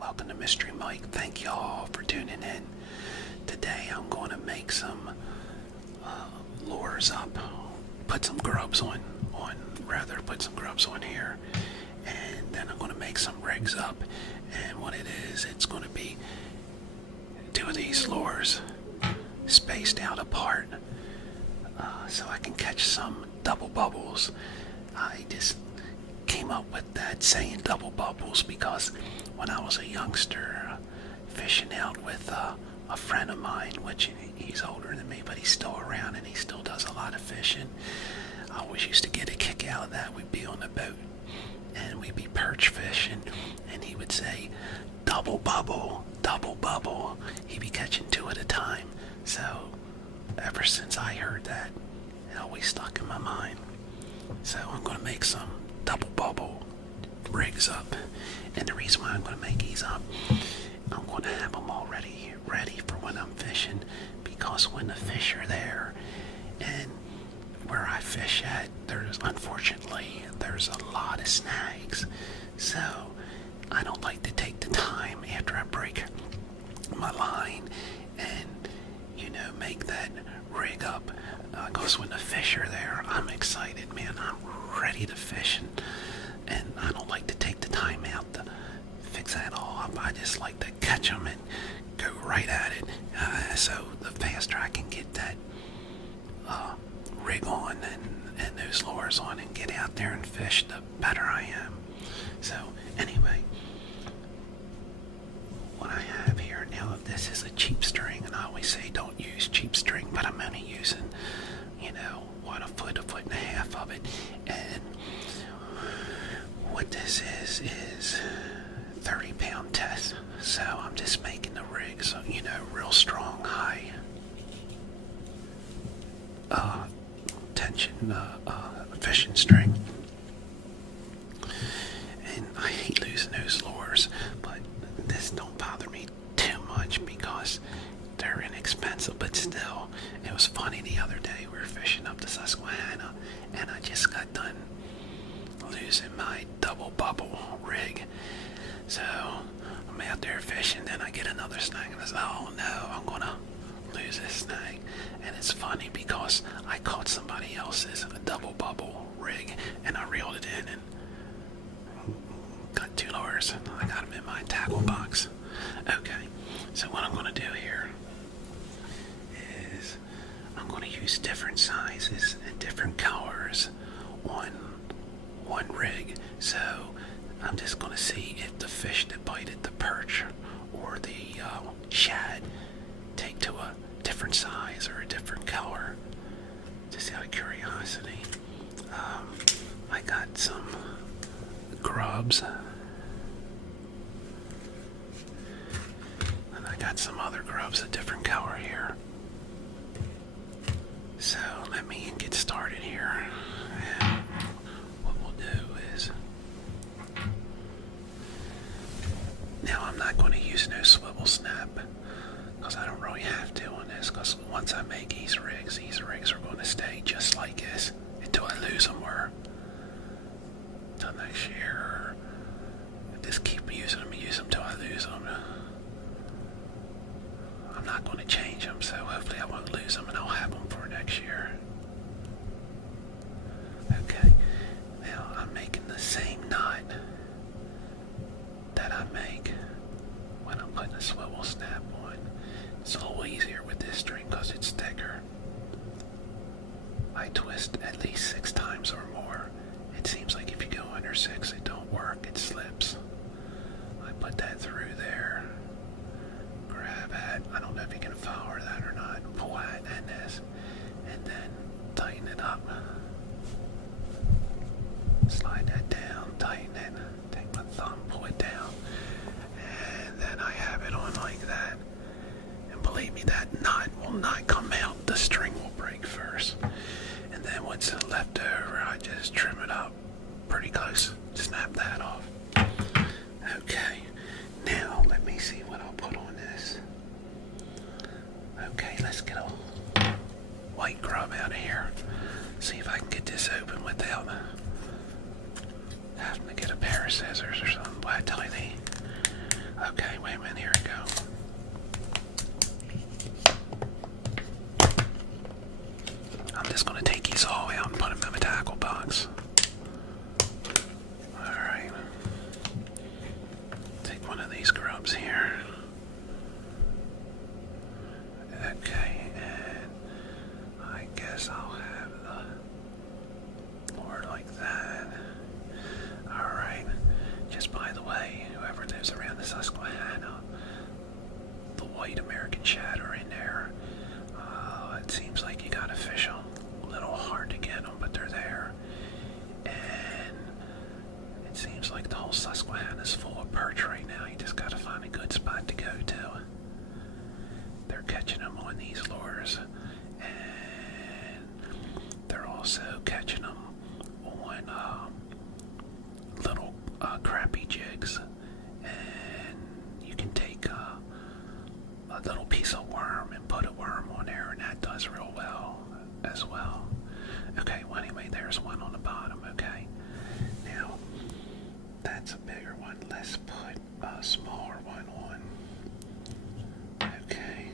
Welcome to Mystery Mike. Thank y'all for tuning in. Today I'm going to make some lures up. Put some grubs put some grubs on here. And then I'm going to make some rigs up. And what it is, it's going to be two of these lures spaced out apart so I can catch some double bubbles. I just came up with that saying double bubbles because when I was a youngster fishing out with a friend of mine, which he's older than me, but he's still around and he still does a lot of fishing. I always used to get a kick out of that. We'd be on the boat and we'd be perch fishing and he would say, double bubble, double bubble. He'd be catching two at a time. So ever since I heard that, it always stuck in my mind. So I'm going to make some double bubble rigs up. And the reason why I'm going to make these up, I'm going to have them already ready for when I'm fishing, because when the fish are there and where I fish at, unfortunately there's a lot of snags. So I don't like to take the time after I break my line and make that rig up, because when the fish are there, I'm excited, man. I'm ready to fish, and I don't like to take the time out to fix that all up. I just like to catch them and go right at it. So the faster I can get that rig on and those lures on and get out there and fish, the better I am. So anyway, what I have here now, this is a cheap string, and I always say don't use cheap string, but I'm only using, a foot and a half of it. And what this is 30-pound test. So I'm just making the rig, so real strong, high tension fishing string. And I hate losing those lures, but this don't bother me too much because they're inexpensive. But still, it was funny the other day we were fishing up the Susquehanna and I just got done losing my double bubble rig. So I'm out there fishing, then I get another snag and I say, oh no, I'm gonna lose this snag. And it's funny because I caught somebody else's double bubble rig and I reeled it in and got two lures. I got them in my tackle box. Okay, so what I'm going to do here is I'm going to use different sizes and different colors on one rig. So I'm just going to see if the fish that bited the perch or the shad take to a different size or a different color, just out of curiosity. I got some grubs, and I got some other grubs a different color here. So let me get started here. And what we'll do is, now I'm not going to use no swivel snap because I don't really have to on this, because once I make these rigs are going to stay just like this until I lose them, or till next year, or just keep using them till I lose them. I'm not going to change them, so hopefully I won't lose them and I'll have them for next year. Okay, now I'm making the same knot that I make when I'm putting a swivel snap on. It's a little easier with this string because it's thicker. I twist at least 6 times or more. It seems like if you go under 6, it don't work, it slips. I put that through there, grab it, I don't know if you can follow that or not, pull that and this, and then tighten it up. Slide that down, tighten it, take my thumb, pull it down, and then I have it on like that. And believe me, that knot will not come out, the string will break first. And then what's left over, I just trim it up pretty close, snap that off. Okay, now let me see what I'll put on this. Okay, let's get a white grub out of here. See if I can get this open without having to get a pair of scissors or something. Boy, I tell you, Okay, wait a minute, here we go. I'm just going to take these all out and put them in my tackle box. Alright. Take one of these grubs here. Okay, and I guess I'll have the Lord like that. Alright. Just by the way, whoever lives around the Susquehanna, the white American shad are in there. It seems like you gotta fish them. A little hard to get them, but they're there. And it seems like the whole Susquehanna's full of perch right now. You just gotta find a good spot to go to. They're catching them on these lures, and they're also catching them on little crappie jigs. And you can take a little piece of worm and put a worm on there, and that does real well as well. Okay, well anyway, there's one on the bottom. Okay, now that's a bigger one. Let's put a smaller one on. Okay,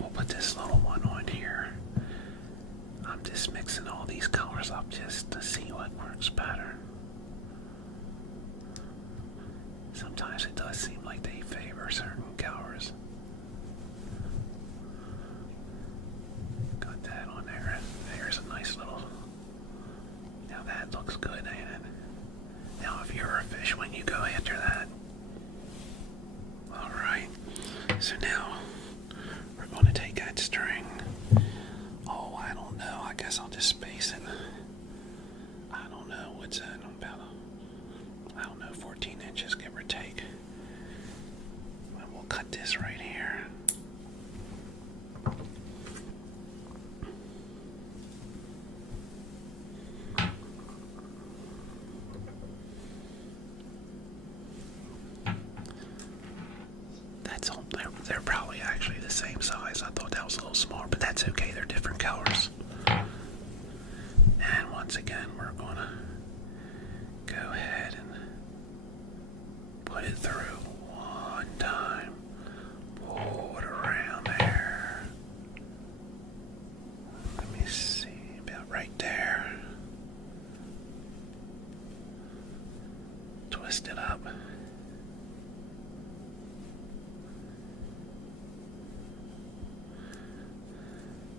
we'll put this little one on here. I'm just mixing all these colors up just to see what works better. Sometimes it does seem like they favor certain colors. Got that on there. There's a nice little... Now that looks good, ain't it? Now if you're a fish, when you go after that. Alright. So now we're going to take that string. Oh, I don't know. I guess I'll just space it. I don't know. What's that? About 14 inches, give or take. And we'll cut this right here. That's all. They're probably actually the same size. I thought that was a little smaller, but that's okay. They're different colors. And once again, we're gonna go ahead and put it through one time. Pull it around there. Let me see, about right there. Twist it up.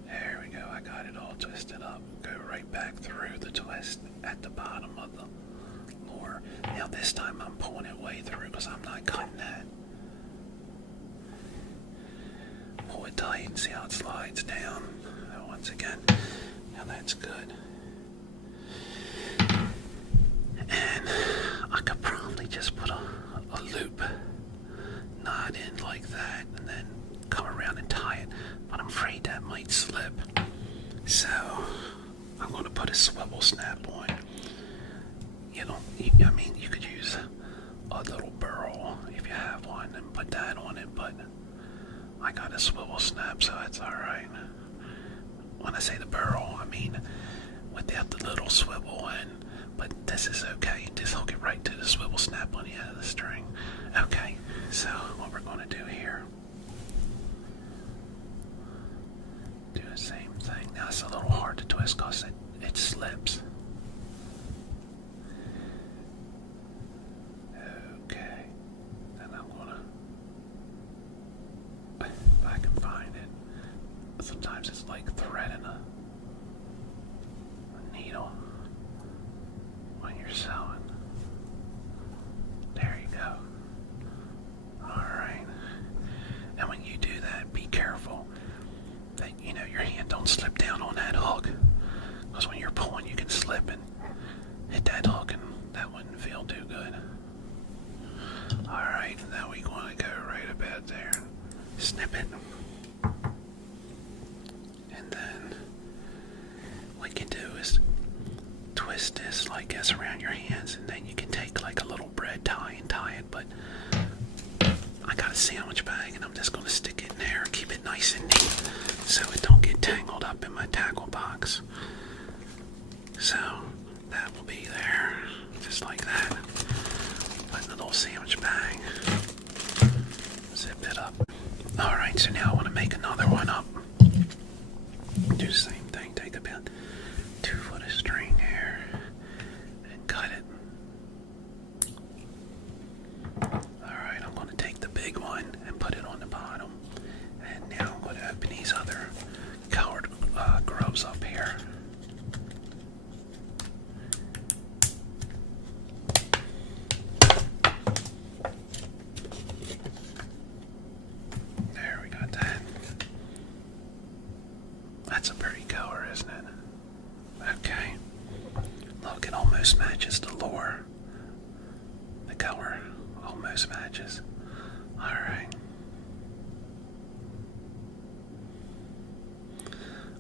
There we go, I got it all twisted up. Go right back through the twist at the bottom of the lure. Now this time I'm pulling it way through because I'm not cutting that. Pull it tight and see how it slides down. And once again, now that's good. And I could probably just put a loop knot in like that and then come around and tie it, but I'm afraid that might slip. So I'm going to put a swivel snap on. I mean, you could use a little burl if you have one and put that on it, but I got a swivel snap, so it's alright. When I say the burl, I mean without the little swivel end, but this is okay. Just hook it right to the swivel snap on the end of the string. Okay, so what we're going to do here, do the same thing. Now it's a little hard to twist because it slips. Okay, then I'm gonna, if I can find it, sometimes it's like threading a needle when you're sewing. There you go. Alright, and when you do that, be careful that your hand don't slip down on that hook, because when you're pulling you can slip and hit that hook and that wouldn't feel too good. Alright, now we want to go right about there and snip it, and then what you can do is twist this like this around your hands, and then you can take like a little bread tie and tie it, but I got a sandwich bag and I'm just going to stick it in there and keep it nice and neat so it don't get tangled up in my tackle box. So that will be there, just like that. Alright, so now I want to make another one up. Do the same thing. Take about 2 foot of string here and cut it. Alright, I'm going to take the big one and put it on the bottom. And now I'm going to open these other colored grubs up here. There, we got that. That's a pretty color, isn't it? Okay. Look, it almost matches the lure. The color almost matches. Alright.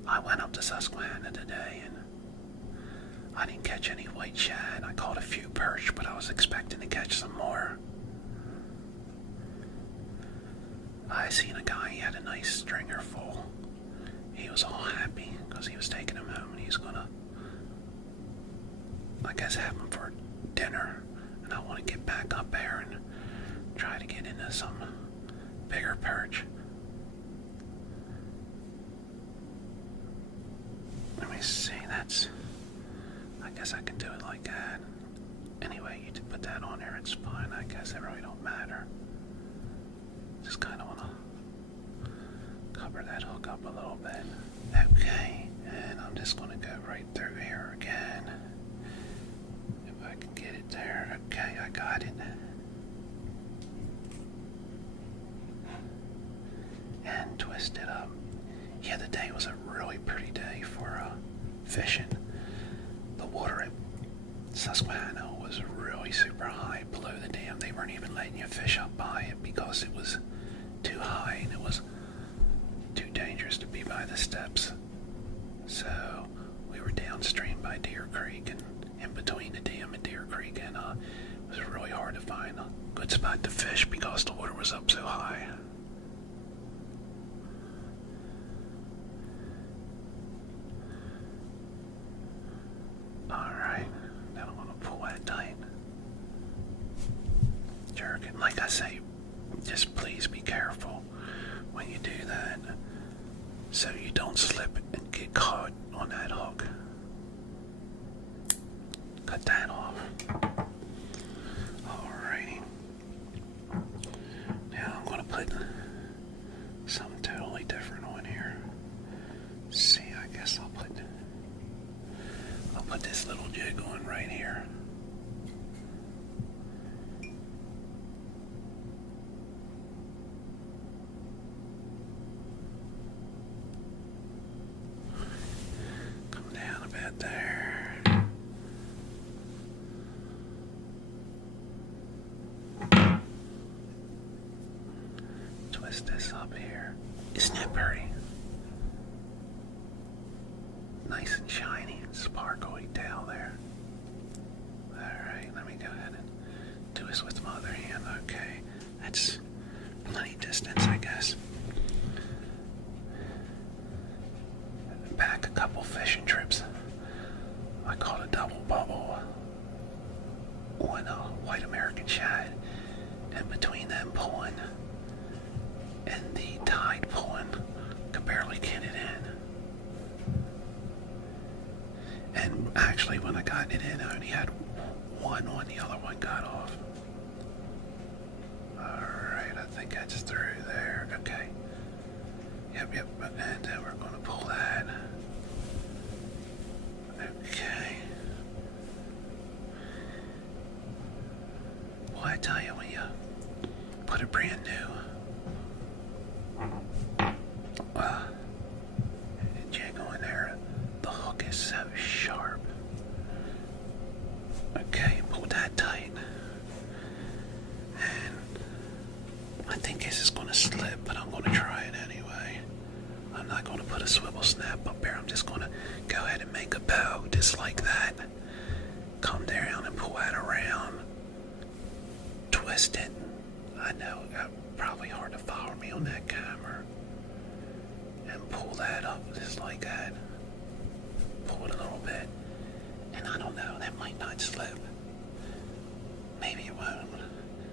I went up to Susquehanna today and I didn't catch any white shad. I caught a few perch, but I was expecting to catch some more. I seen a guy, he had a nice stringer full. He was all happy because he was taking them home and he's gonna, I guess, have them for dinner. And I want to get back up there and try to get into some bigger perch. Let me see, I guess I can do it like that. Anyway, you put that on there, it's fine. I guess it really don't matter. Just kind of want to cover that hook up a little bit. Okay, and I'm just going to go right through here again. If I can get it there. Okay, I got it. And twist it up. Yeah, the day was a really pretty day for fishing. The water at Susquehanna was really super high below the dam. They weren't even letting you fish up by it because it was too high and it was too dangerous to be by the steps. So we were downstream by Deer Creek and in between the dam and Deer Creek, and it was really hard to find a good spot to fish because the water was up so high. Alright, now I'm going to pull that tight. Jerk it. Like I say, just please be careful when you do that so you don't slip and get caught on that hook. Cut that off. Alrighty. Now I'm going to put something totally different on here. See, I guess I'll put this little jig on right here. Come down a bit there. Twist this up here. Isn't that pretty? Nice and shiny and sparkly tail there. Alright, let me go ahead and do this with my other hand. Okay, that's plenty distance, I guess. Back a couple fishing trips, I caught a double bubble on a white American shad, and between them pulling and the tide pulling, could barely get it in. And actually, when I got it in, I only had one on, the other one got off. Alright, I think that's through there. Okay. Yep, and then we're going to pull that. Okay. Well, I tell you, when you put a brand new jig on there, the hook is so sharp. Okay, pull that tight. And I think this is going to slip, but I'm going to try it anyway. I'm not going to put a swivel snap up there. I'm just going to go ahead and make a bow just like that. Come down and pull that around. Twist it. I know, probably hard to follow me on that camera. And pull that up just like that. Pull it a little bit. And I don't know, that might not slip. Maybe it won't,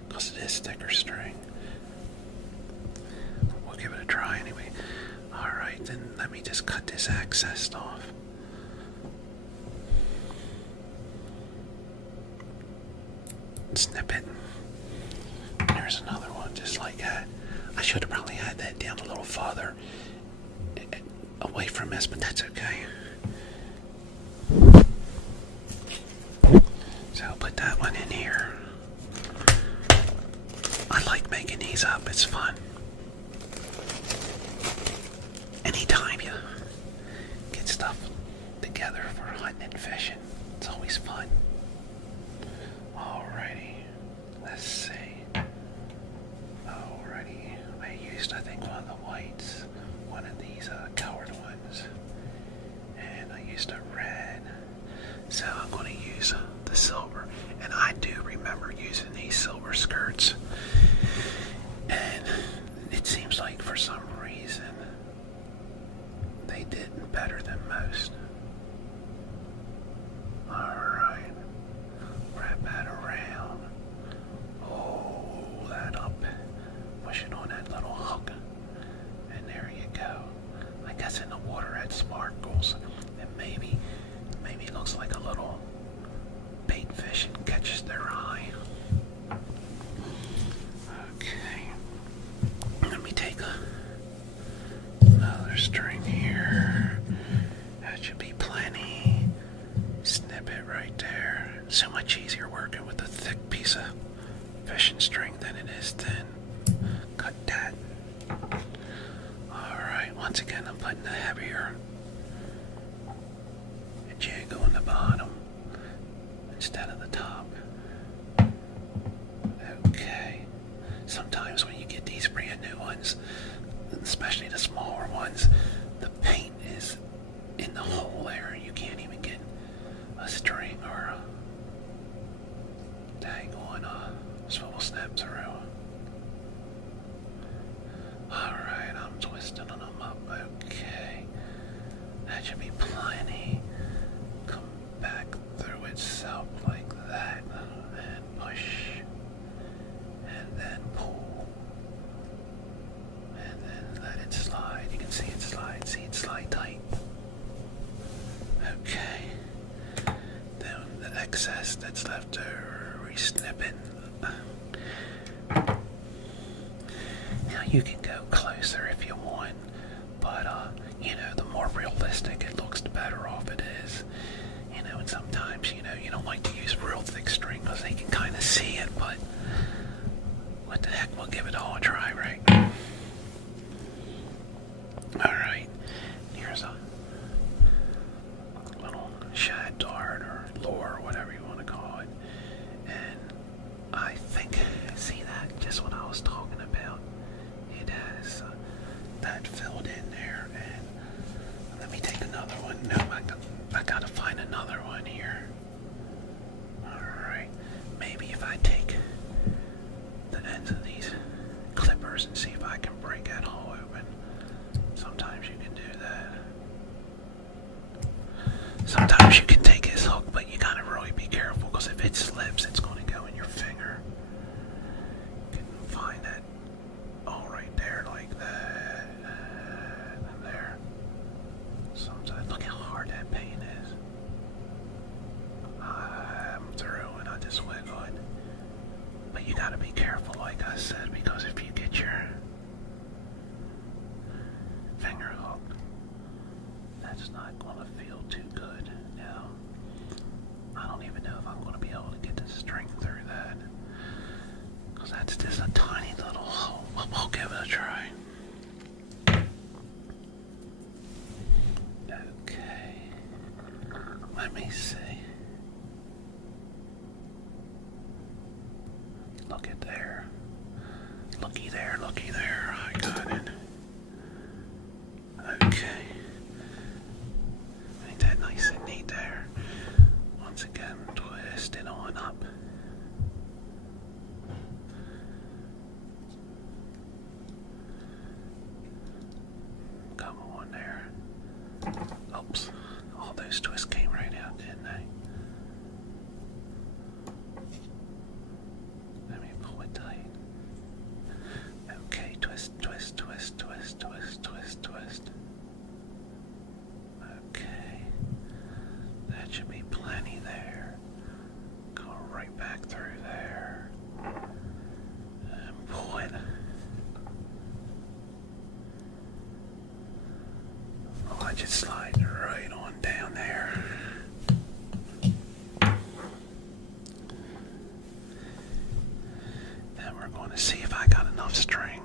because it is thicker string. We'll I'll give it a try anyway. Alright, then let me just cut this access off. Snip it. There's another one just like that. I should have probably had that down a little farther away from this, but that's okay. So I'll put that one in here. I like making these up, it's fun. Anytime you get stuff together for hunting and fishing, it's always fun. Alrighty, let's see. Alrighty, I used, I think, one of the whites, one of these colored ones, and I used a red. So I'm going to use the silver, and I do remember using these silver skirts, and it seems like for some reason they did better than most. Alright, wrap that around, hold that up, push it on that little hook, and there you go. I guess in the water it sparkles, and maybe it looks like a little bait fish and catches their eye. Okay, let me take another string here. That should be plenty. Snip it right there. So much easier working with a thick piece of fishing string than it is thin. Cut that. Alright, once again I'm putting a heavier jig on the bottom instead of the top. Okay. Sometimes when you get these brand new ones, especially the smaller ones, the paint is in the hole there. You can't even get a string or a tag on swivel snap through. Alright, I'm twisting them up. Okay. That should be plenty. Come back through itself like that. And push. And then pull. And then let it slide. You can see it slide. See it slide tight. Okay. Then the excess that's left over, we snip it. Now you can go closer if you want, but the more realistic it looks, the better off it is. And sometimes, you don't like to use real thick string because they can kind of see it, but what the heck, we'll give it all a try, right? Alright, here's a little shad dart or lure, whatever you want to call it. And I think, see that? Just what I was talking about. It has that filled in there. And let me take another one. No, I gotta find another one here. Alright, maybe if I take the ends of these clippers and see if I can break that hole open. Sometimes you can do that. Sometimes you can take his hook, but you gotta really be careful because if it slips, it's going to go in your finger. You can find that all right there, like that, and there. Sometimes, look how hard that paint is. I'm through and I just wiggle it. But you gotta be careful, like I said, because if you get your finger hooked, that's not gonna feel too good. Now, I don't even know if I'm gonna be able to get the string through that, because that's just a tiny little hole. We'll give it a try. Okay, let me see. Look at there. Looky there, looky there. I got it. Okay. Ain't that nice and neat there? Once again, twist it on up. Come on there. Oops. All those twists came right out, didn't they? Let me pull it tight. Okay, twist, twist, twist, twist. And we're going to see if I got enough string.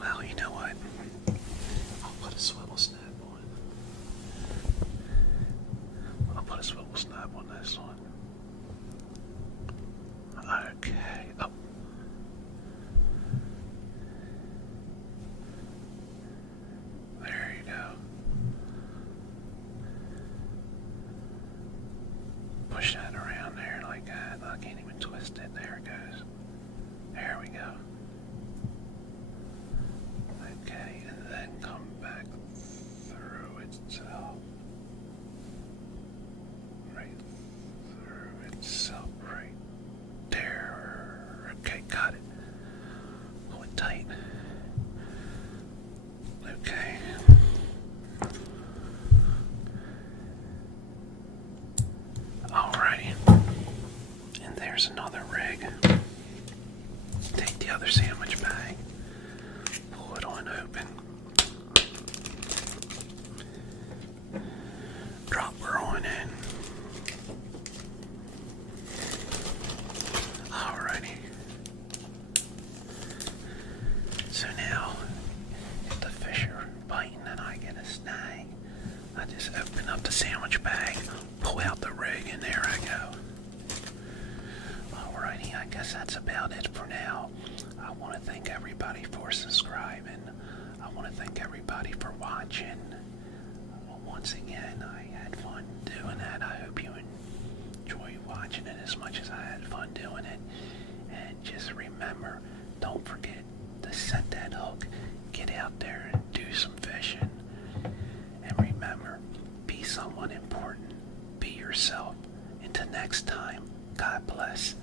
Well, you know what? I'll put a swivel snap on. I'll put a swivel snap on this one. Okay. Oh. There you go. Push that around there like that. I can't even twist it. There it goes. There we go. Okay, and then come back through itself. Right through itself. Right there. Okay, got it. Pull it tight. Okay. Alrighty. And there's another rig. Take the other sandwich bag. Pull it on open. Drop her on in. Alrighty. So now, if the fish are biting and I get a snag, I just open up the sandwich bag, pull out the rig, and there I go. Alrighty, I guess that's about it for now. I want to thank everybody for subscribing. I want to thank everybody for watching. Once again, I had fun doing that. I hope you enjoy watching it as much as I had fun doing it. And just remember, don't forget to set that hook, get out there and do some fishing. And remember, be someone important. Be yourself. Until next time, God bless.